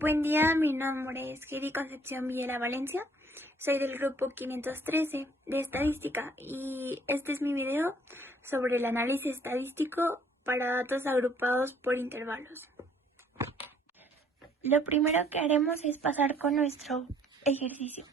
Buen día, mi nombre es Heidi Concepción Villela Valencia. Soy del grupo 513 de Estadística y este es mi video sobre el análisis estadístico para datos agrupados por intervalos. Lo primero que haremos es pasar con nuestro ejercicio.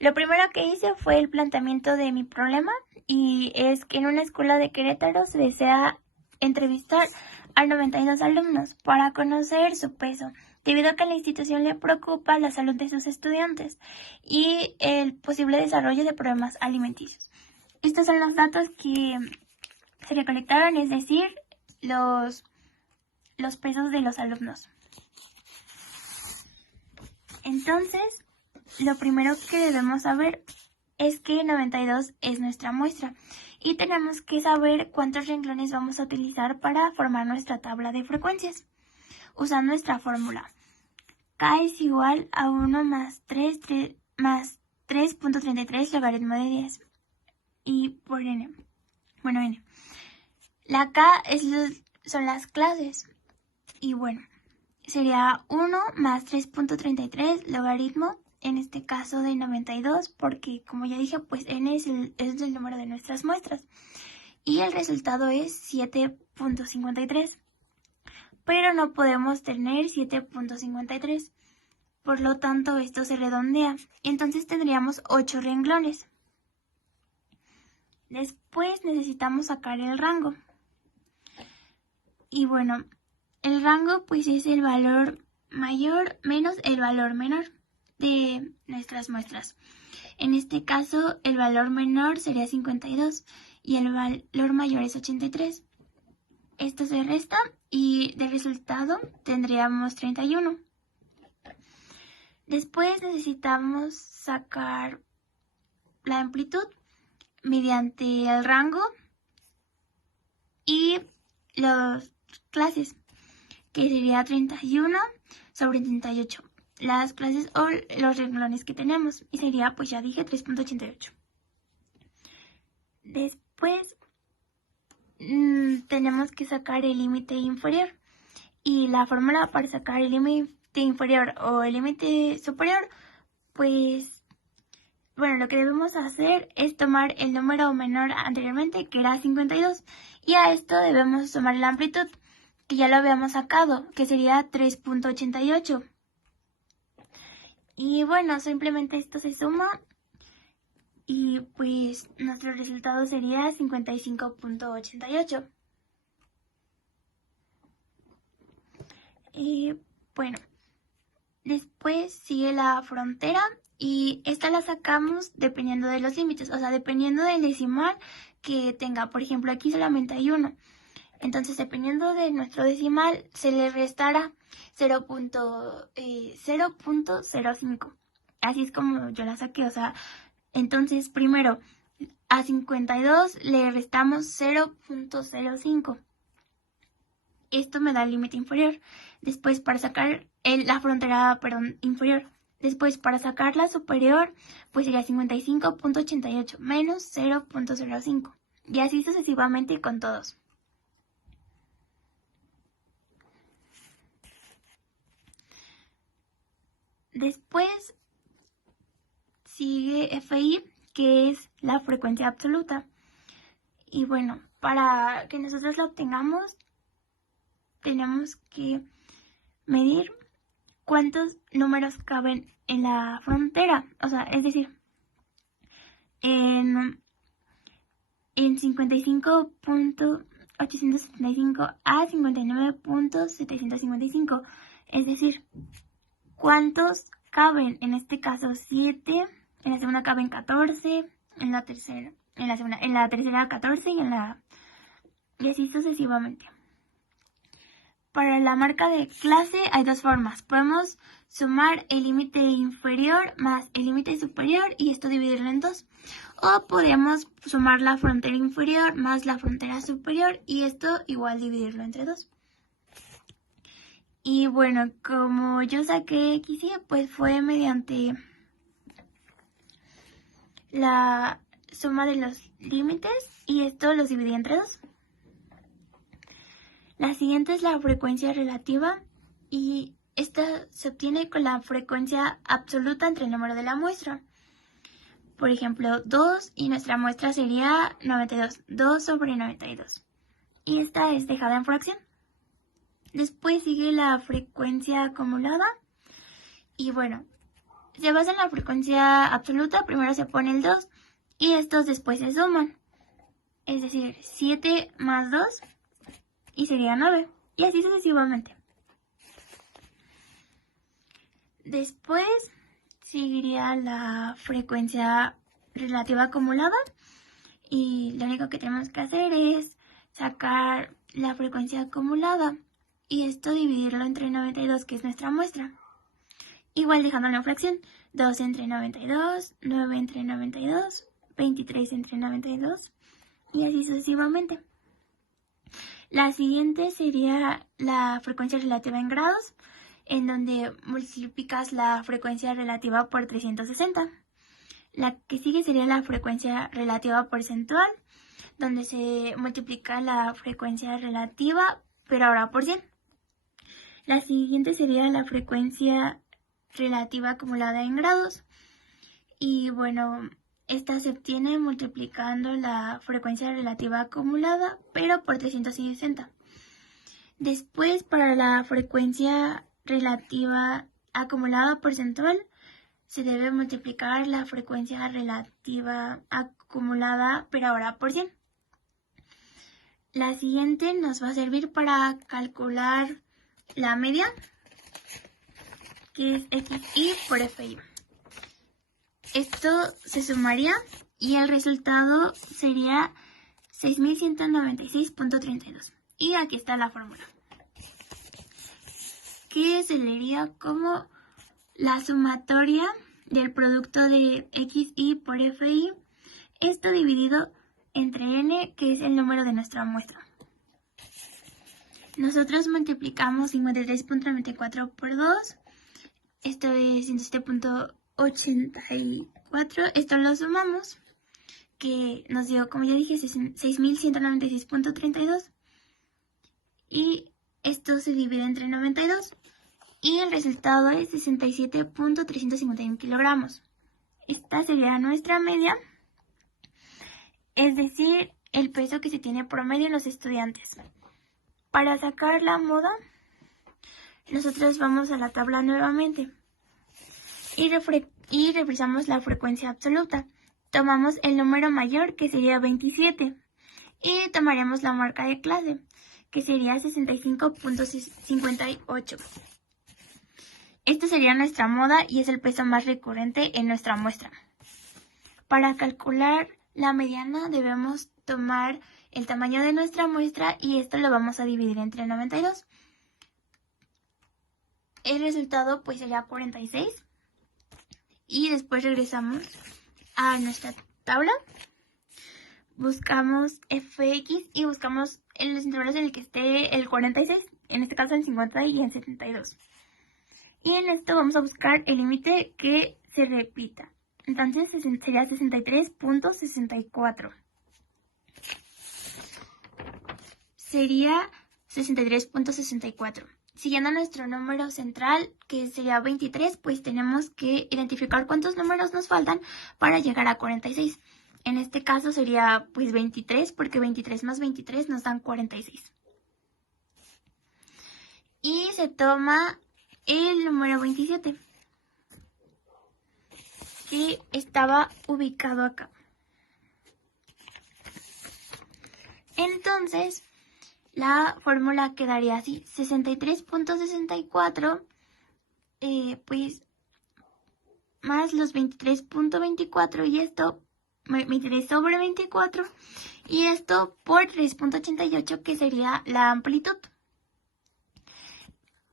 Lo primero que hice fue el planteamiento de mi problema y es que en una escuela de Querétaro se desea entrevistar a 92 alumnos para conocer su peso, debido a que a la institución le preocupa la salud de sus estudiantes y el posible desarrollo de problemas alimenticios. Estos son los datos que se recolectaron, es decir, los pesos de los alumnos. Entonces, lo primero que debemos saber es que 92 es nuestra muestra y tenemos que saber cuántos renglones vamos a utilizar para formar nuestra tabla de frecuencias. Usando nuestra fórmula, K es igual a 1 más 3.33 logaritmo de 10 y por N. Bueno, N. La K son las clases y bueno, sería 1 más 3.33 logaritmo, en este caso de 92, porque como ya dije, pues N es el número de nuestras muestras y el resultado es 7.53. Pero no podemos tener 7.53, por lo tanto esto se redondea, entonces tendríamos 8 renglones. Después necesitamos sacar el rango. Y bueno, el rango pues es el valor mayor menos el valor menor de nuestras muestras. En este caso el valor menor sería 52 y el valor mayor es 83. Esto se resta y de resultado tendríamos 31. Después necesitamos sacar la amplitud mediante el rango y las clases, que sería 31 sobre 38. Las clases o los renglones que tenemos y sería, pues ya dije, 3.88. Después tenemos que sacar el límite inferior y la fórmula para sacar el límite inferior o el límite superior, pues bueno, lo que debemos hacer es tomar el número menor anteriormente, que era 52, y a esto debemos sumar la amplitud, que ya lo habíamos sacado, que sería 3.88. Y bueno, simplemente esto se suma y pues nuestro resultado sería 55.88. Y bueno, después sigue la frontera y esta la sacamos dependiendo de los límites, o sea, dependiendo del decimal que tenga. Por ejemplo, aquí solamente hay 1. Entonces, dependiendo de nuestro decimal, se le restará 0.05. Así es como yo la saqué, o sea, entonces primero a 52 le restamos 0.05. Esto me da el límite inferior. Después para sacar la frontera, inferior. Después para sacar la superior, pues sería 55.88 menos 0.05. Y así sucesivamente con todos. Después sigue FI, que es la frecuencia absoluta. Y bueno, para que nosotros la obtengamos, tenemos que medir cuántos números caben en la frontera. O sea, es decir, en 55.875 a 59.755. Es decir, ¿cuántos caben? En este caso 7, en la segunda caben 14, en la tercera 14 y así sucesivamente. Para la marca de clase hay dos formas. Podemos sumar el límite inferior más el límite superior y esto dividirlo en 2. O podemos sumar la frontera inferior más la frontera superior y esto igual dividirlo entre 2. Y bueno, como yo saqué XY, pues fue mediante la suma de los límites y esto los dividí entre 2. La siguiente es la frecuencia relativa y Esta se obtiene con la frecuencia absoluta entre el número de la muestra. Por ejemplo, 2 y nuestra muestra sería 92, 2 sobre 92. Y esta es dejada en fracción. Después sigue la frecuencia acumulada. Y bueno, se basa en la frecuencia absoluta, primero se pone el 2 y estos después se suman. Es decir, 7 más 2 y sería 9. Y así sucesivamente. Después seguiría la frecuencia relativa acumulada. Y lo único que tenemos que hacer es sacar la frecuencia acumulada. Y esto dividirlo entre 92, que es nuestra muestra. Igual dejándolo en fracción. 2 entre 92, 9 entre 92, 23 entre 92 y así sucesivamente. La siguiente sería la frecuencia relativa en grados, en donde multiplicas la frecuencia relativa por 360. La que sigue sería la frecuencia relativa porcentual, donde se multiplica la frecuencia relativa, pero ahora por 100. La siguiente sería la frecuencia relativa acumulada en grados. Y bueno, esta se obtiene multiplicando la frecuencia relativa acumulada, pero por 360. Después, para la frecuencia relativa acumulada porcentual, se debe multiplicar la frecuencia relativa acumulada, pero ahora por 100. La siguiente nos va a servir para calcular la media, que es XI por FI. Esto se sumaría y el resultado sería 6196.32. Y aquí está la fórmula, que se leería como la sumatoria del producto de XI por FI, esto dividido entre N, que es el número de nuestra muestra. Nosotros multiplicamos 53.94 por 2, esto es 107.84, esto lo sumamos, que nos dio, como ya dije, 6196.32, y esto se divide entre 92, y el resultado es 67.351 kilogramos. Esta sería nuestra media, es decir, el peso que se tiene promedio en los estudiantes. Para sacar la moda, nosotros vamos a la tabla nuevamente y revisamos la frecuencia absoluta. Tomamos el número mayor, que sería 27, y tomaremos la marca de clase, que sería 65.58. Esta sería nuestra moda y es el peso más recurrente en nuestra muestra. Para calcular la mediana debemos tomar el tamaño de nuestra muestra y esto lo vamos a dividir entre 92. El resultado pues sería 46. Y después regresamos a nuestra tabla. Buscamos fx y buscamos en los intervalos en el que esté el 46, en este caso el 50 y el 72. Y en esto vamos a buscar el límite que se repita. Entonces sería 63.64. Sería 63.64. Siguiendo nuestro número central, que sería 23, pues tenemos que identificar cuántos números nos faltan para llegar a 46. En este caso sería pues 23, porque 23 más 23 nos dan 46. Y se toma el número 27, que estaba ubicado acá. Entonces, la fórmula quedaría así: 63.64 pues más los 23.24 y esto 23 sobre 24 y esto por 3.88, que sería la amplitud.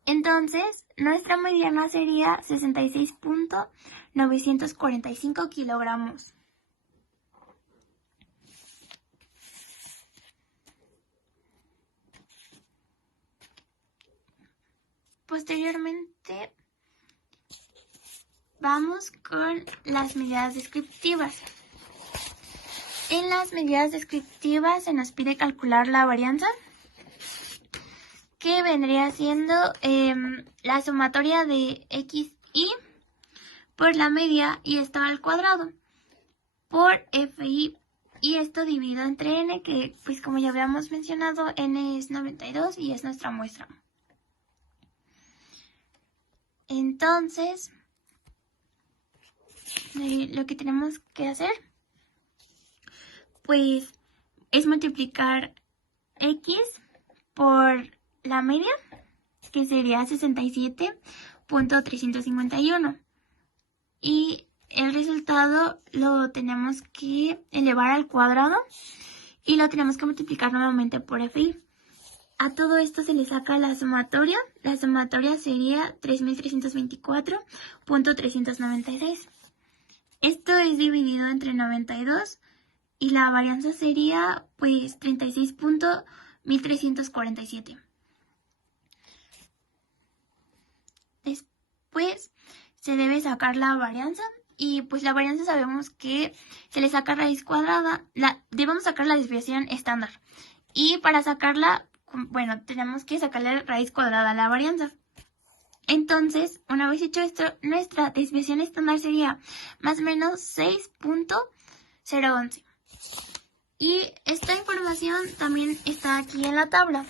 Entonces nuestra mediana sería 66.945 kilogramos. Posteriormente vamos con las medidas descriptivas. En las medidas descriptivas se nos pide calcular la varianza que vendría siendo la sumatoria de x y por la media y esto al cuadrado por fi, y esto dividido entre n, que pues como ya habíamos mencionado, n es 92 y es nuestra muestra. Entonces, lo que tenemos que hacer pues es multiplicar x por la media, que sería 67.351. Y el resultado lo tenemos que elevar al cuadrado y lo tenemos que multiplicar nuevamente por fi. A todo esto se le saca la sumatoria. La sumatoria sería 3324.396. Esto es dividido entre 92 y la varianza sería pues 36.1347. Después se debe sacar la varianza y pues la varianza sabemos que se le saca raíz cuadrada, debemos sacar la desviación estándar. Y para sacarla, bueno, tenemos que sacarle raíz cuadrada a la varianza. Entonces, una vez hecho esto, nuestra desviación estándar sería más o menos 6.011. Y esta información también está aquí en la tabla,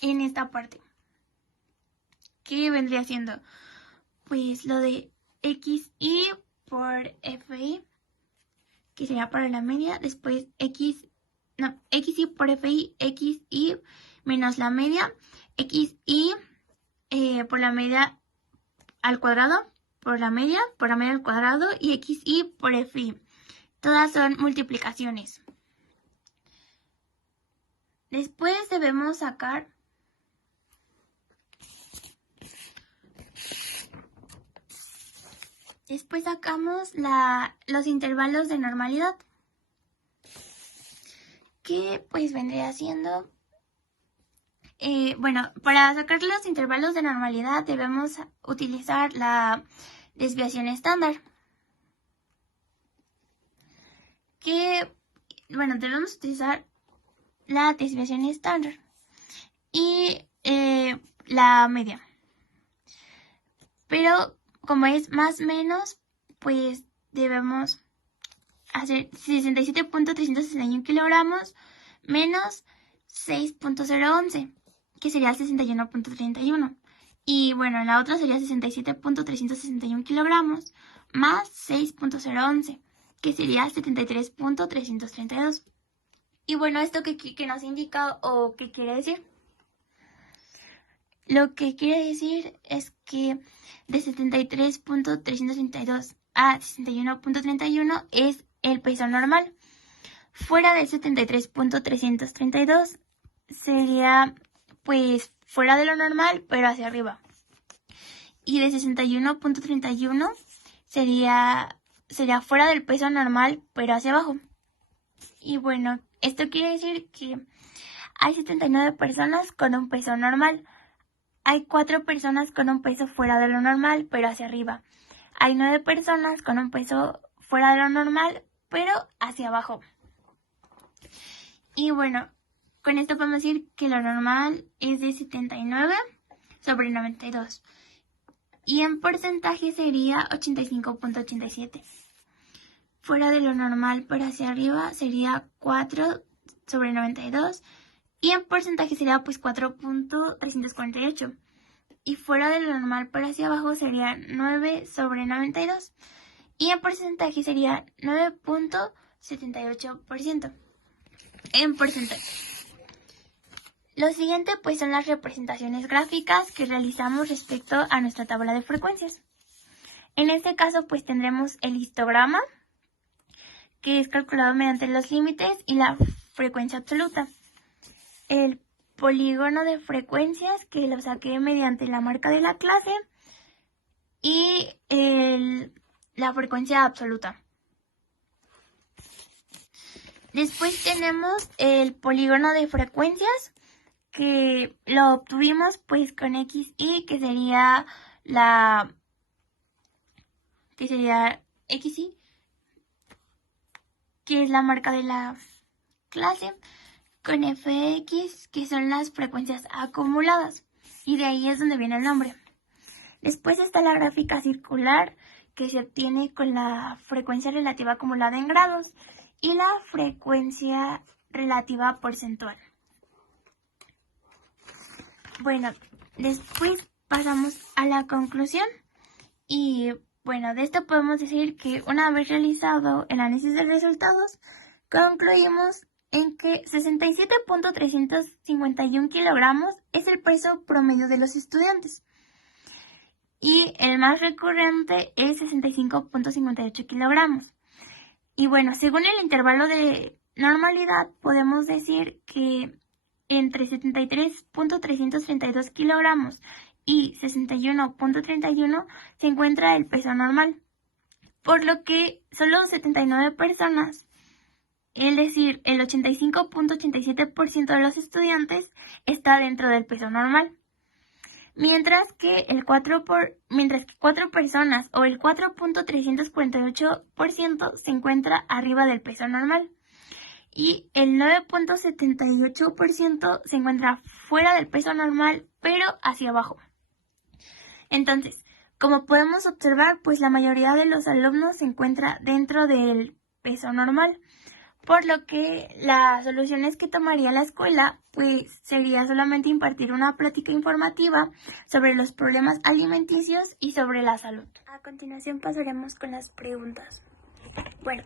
en esta parte. ¿Qué vendría siendo? Pues lo de xy por fi, que sería para la media, después xy por fi, xy menos la media, xy por la media al cuadrado, por la media al cuadrado y xy por fi. Todas son multiplicaciones. Después debemos sacar Después sacamos los intervalos de normalidad, que pues vendría siendo, bueno, para sacar los intervalos de normalidad debemos utilizar la desviación estándar, que, bueno, debemos utilizar la desviación estándar y la media, pero como es más menos, pues debemos hacer 67.361 kilogramos menos 6.011, que sería 61.31. Y bueno, la otra sería 67.361 kilogramos más 6.011, que sería 73.332. Y bueno, ¿esto qué nos indica o qué quiere decir? Lo que quiere decir es que de 73.332 a 61.31 es el peso normal. Fuera de 73.332 sería pues fuera de lo normal, pero hacia arriba. Y de 61.31 sería fuera del peso normal, pero hacia abajo. Y bueno, esto quiere decir que hay 79 personas con un peso normal. Hay 4 personas con un peso fuera de lo normal, pero hacia arriba. Hay 9 personas con un peso fuera de lo normal, pero hacia abajo. Y bueno, con esto podemos decir que lo normal es de 79 sobre 92. Y en porcentaje sería 85.87. Fuera de lo normal, pero hacia arriba sería 4 sobre 92. Y en porcentaje sería pues 4.348. Y fuera de lo normal para hacia abajo sería 9 sobre 92. Y en porcentaje sería 9.78%. En porcentaje. Lo siguiente pues son las representaciones gráficas que realizamos respecto a nuestra tabla de frecuencias. En este caso pues tendremos el histograma, que es calculado mediante los límites y la frecuencia absoluta. El polígono de frecuencias, que lo saqué mediante la marca de la clase, y la frecuencia absoluta. Después tenemos el polígono de frecuencias, que lo obtuvimos pues con XY, que sería XY, que es la marca de la clase, con FX, que son las frecuencias acumuladas. y de ahí es donde viene el nombre. Después está la gráfica circular, que se obtiene con la frecuencia relativa acumulada en grados y la frecuencia relativa porcentual. Bueno, después pasamos a la conclusión y bueno, de esto podemos decir que una vez realizado el análisis de resultados, concluimos en que 67.351 kilogramos es el peso promedio de los estudiantes y el más recurrente es 65.58 kilogramos. Y bueno, según el intervalo de normalidad, podemos decir que entre 73.332 kilogramos y 61.31 se encuentra el peso normal, por lo que solo 79 personas, es decir, el 85.87% de los estudiantes está dentro del peso normal. Mientras que 4 personas o el 4.348% se encuentra arriba del peso normal y el 9.78% se encuentra fuera del peso normal pero hacia abajo. Entonces, como podemos observar, pues la mayoría de los alumnos se encuentra dentro del peso normal, por lo que las soluciones que tomaría la escuela pues sería solamente impartir una plática informativa sobre los problemas alimenticios y sobre la salud. A continuación pasaremos con las preguntas. Bueno,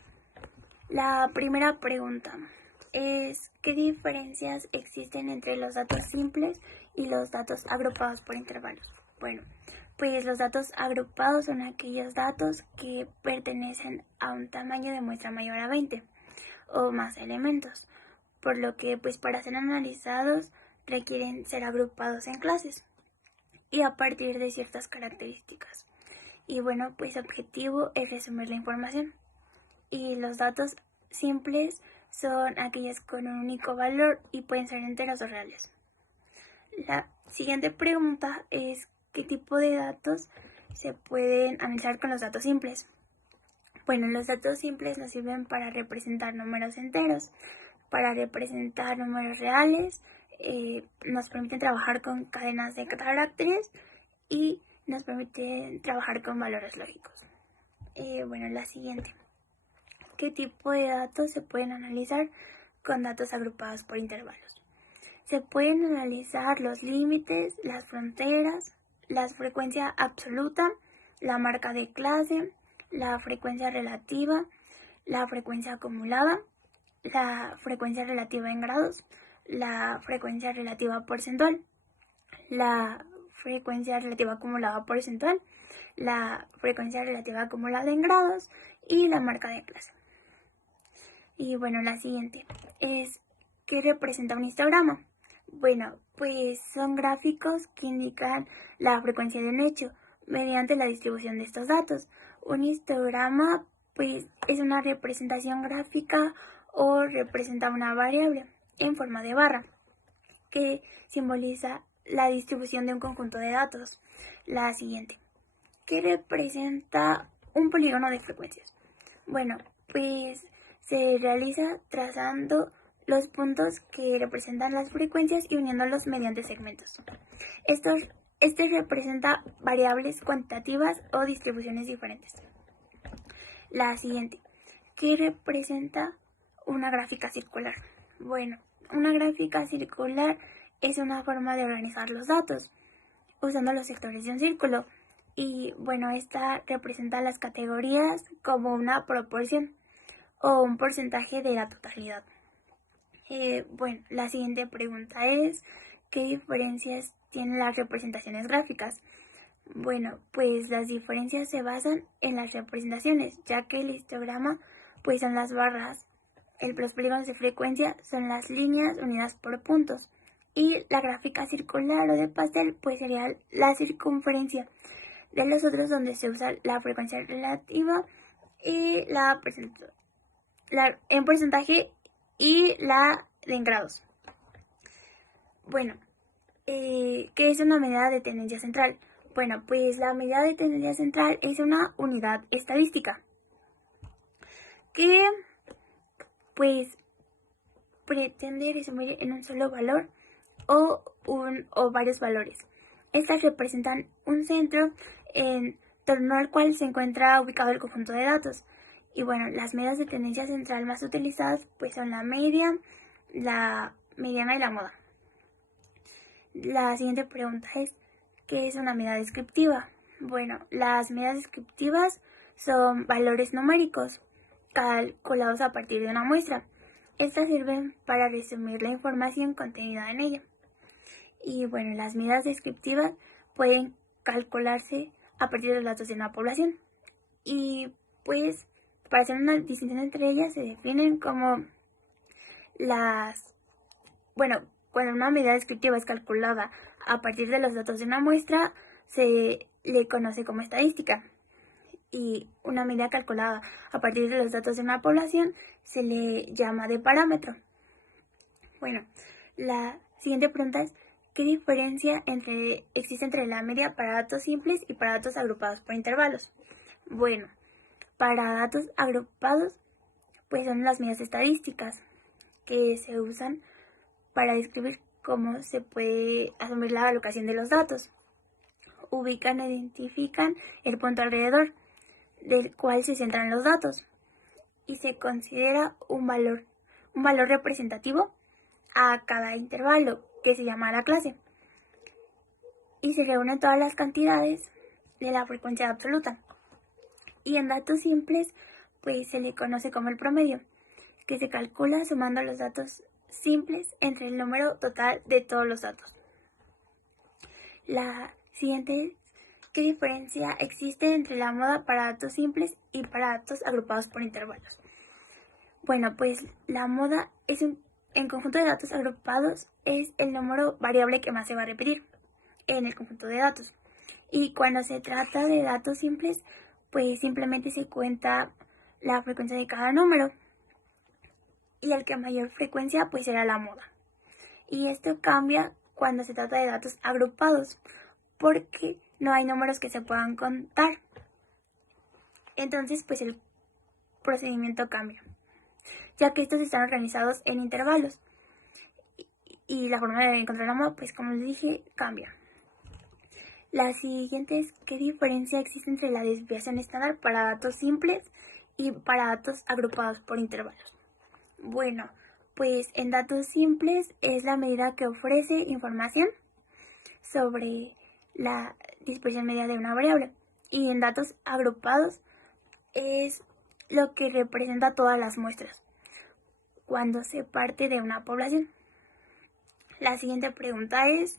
la primera pregunta es ¿qué diferencias existen entre los datos simples y los datos agrupados por intervalos? Bueno, pues los datos agrupados son aquellos datos que pertenecen a un tamaño de muestra mayor a 20. O más elementos, por lo que pues para ser analizados requieren ser agrupados en clases y a partir de ciertas características. Y bueno, pues el objetivo es resumir la información. Y los datos simples son aquellos con un único valor y pueden ser enteros o reales. La siguiente pregunta es ¿qué tipo de datos se pueden analizar con los datos simples? Bueno, los datos simples nos sirven para representar números enteros, para representar números reales, nos permiten trabajar con cadenas de caracteres y nos permiten trabajar con valores lógicos. Bueno, la siguiente. ¿Qué tipo de datos se pueden analizar con datos agrupados por intervalos? Se pueden analizar los límites, las fronteras, la frecuencia absoluta, la marca de clase, la frecuencia relativa, la frecuencia acumulada, la frecuencia relativa en grados, la frecuencia relativa porcentual, la frecuencia relativa acumulada porcentual, la frecuencia relativa acumulada en grados y la marca de clase. Y bueno, la siguiente es ¿qué representa un histograma? Bueno, pues son gráficos que indican la frecuencia de un hecho mediante la distribución de estos datos. Un histograma pues es una representación gráfica o representa una variable en forma de barra que simboliza la distribución de un conjunto de datos. La siguiente, ¿qué representa un polígono de frecuencias? Bueno, pues se realiza trazando los puntos que representan las frecuencias y uniéndolos mediante segmentos. Este representa variables cuantitativas o distribuciones diferentes. La siguiente, ¿qué representa una gráfica circular? Bueno, una gráfica circular es una forma de organizar los datos usando los sectores de un círculo. Y bueno, esta representa las categorías como una proporción o un porcentaje de la totalidad. Bueno, la siguiente pregunta es ¿qué diferencias tienen las representaciones gráficas? Bueno, pues las diferencias se basan en las representaciones, ya que el histograma pues son las barras, los polígonos de frecuencia son las líneas unidas por puntos y la gráfica circular o de pastel pues sería la circunferencia de los otros donde se usa la frecuencia relativa y en porcentaje y la en grados. Bueno, ¿qué es una medida de tendencia central? Bueno, pues la medida de tendencia central es una unidad estadística que pues pretende resumir en un solo valor o varios valores. Estas representan un centro en torno al cual se encuentra ubicado el conjunto de datos. Y bueno, las medidas de tendencia central más utilizadas pues son la media, la mediana y la moda. La siguiente pregunta es, ¿qué es una medida descriptiva? Bueno, las medidas descriptivas son valores numéricos calculados a partir de una muestra. Estas sirven para resumir la información contenida en ella. Y bueno, las medidas descriptivas pueden calcularse a partir de los datos de una población. Y pues, para hacer una distinción entre ellas, se definen como cuando una medida descriptiva es calculada a partir de los datos de una muestra, se le conoce como estadística. Y una medida calculada a partir de los datos de una población se le llama de parámetro. Bueno, la siguiente pregunta es, ¿qué diferencia existe entre la media para datos simples y para datos agrupados por intervalos? Bueno, para datos agrupados, pues son las medidas estadísticas que se usan para describir cómo se puede asumir la alocación de los datos. Ubican e identifican el punto alrededor del cual se centran los datos y se considera un valor representativo a cada intervalo, que se llama la clase, y se reúnen todas las cantidades de la frecuencia absoluta. Y en datos simples pues se le conoce como el promedio, que se calcula sumando los datos simples entre el número total de todos los datos. La siguiente es, ¿qué diferencia existe entre la moda para datos simples y para datos agrupados por intervalos? Bueno, pues la moda en conjunto de datos agrupados es el número variable que más se va a repetir en el conjunto de datos. Y cuando se trata de datos simples, pues simplemente se cuenta la frecuencia de cada número. Y el que a mayor frecuencia pues será la moda. Y esto cambia cuando se trata de datos agrupados, porque no hay números que se puedan contar. Entonces pues el procedimiento cambia, ya que estos están organizados en intervalos. Y la forma de encontrar la moda, pues como les dije, cambia. La siguiente es, ¿qué diferencia existe entre la desviación estándar para datos simples y para datos agrupados por intervalos? Bueno, pues en datos simples es la medida que ofrece información sobre la dispersión media de una variable. Y en datos agrupados es lo que representa todas las muestras cuando se parte de una población. La siguiente pregunta es,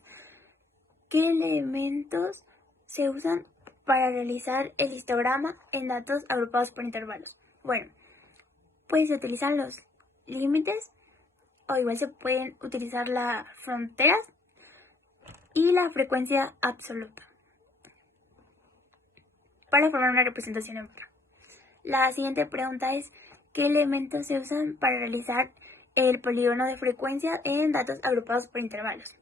¿qué elementos se usan para realizar el histograma en datos agrupados por intervalos? Bueno, pues se utilizan los límites, o igual se pueden utilizar las fronteras y la frecuencia absoluta para formar una representación en barra. La siguiente pregunta es, ¿qué elementos se usan para realizar el polígono de frecuencia en datos agrupados por intervalos?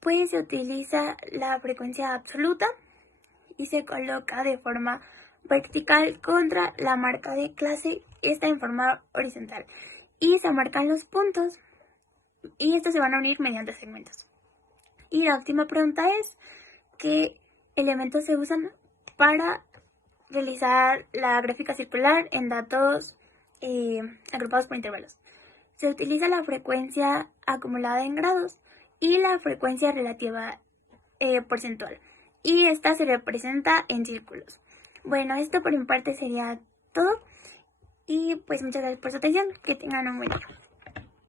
Pues se utiliza la frecuencia absoluta y se coloca de forma vertical contra la marca de clase, esta en forma horizontal. Y se marcan los puntos y estos se van a unir mediante segmentos. Y la última pregunta es, ¿qué elementos se usan para realizar la gráfica circular en datos agrupados por intervalos? Se utiliza la frecuencia acumulada en grados y la frecuencia relativa porcentual. Y esta se representa en círculos. Bueno, esto por mi parte sería todo. Y pues muchas gracias por su atención. Que tengan un buen día.